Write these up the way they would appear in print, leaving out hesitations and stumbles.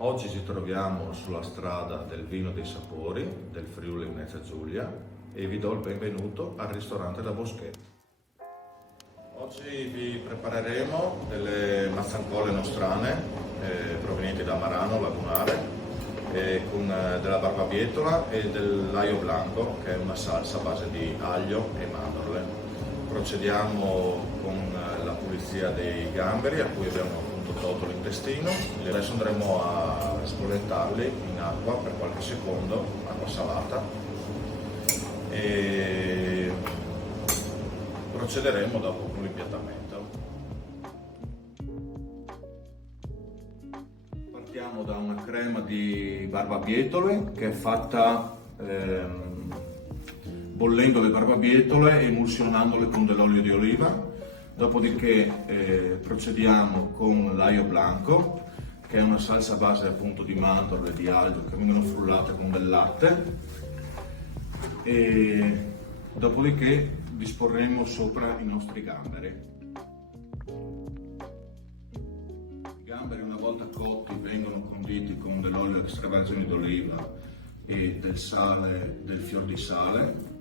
Oggi ci troviamo sulla strada del Vino dei Sapori del Friuli Venezia Giulia e vi do il benvenuto al ristorante da Boschetto. Oggi vi prepareremo delle mazzancole nostrane provenienti da Marano, Lagunare, con della barbabietola e dell'aglio blanco, che è una salsa a base di aglio e mandorle. Procediamo con la pulizia dei gamberi, a cui abbiamo appunto tolto l'intestino. Adesso andremo a spollettarli in acqua per qualche secondo, acqua salata, e procederemo dopo con l'impiattamento. Partiamo da una crema di barbabietole che è fatta bollendo le barbabietole e emulsionandole con dell'olio di oliva. Dopodiché procediamo con l'aglio blanco, che è una salsa a base appunto di mandorle e di aglio che vengono frullate con del latte, e dopodiché disporremo sopra i nostri gamberi. I gamberi, una volta cotti, vengono conditi con dell'olio extravergine d'oliva e del sale, del fior di sale.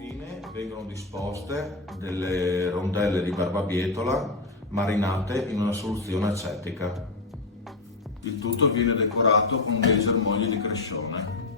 Infine vengono disposte delle rondelle di barbabietola marinate in una soluzione acetica. Il tutto viene decorato con dei germogli di crescione.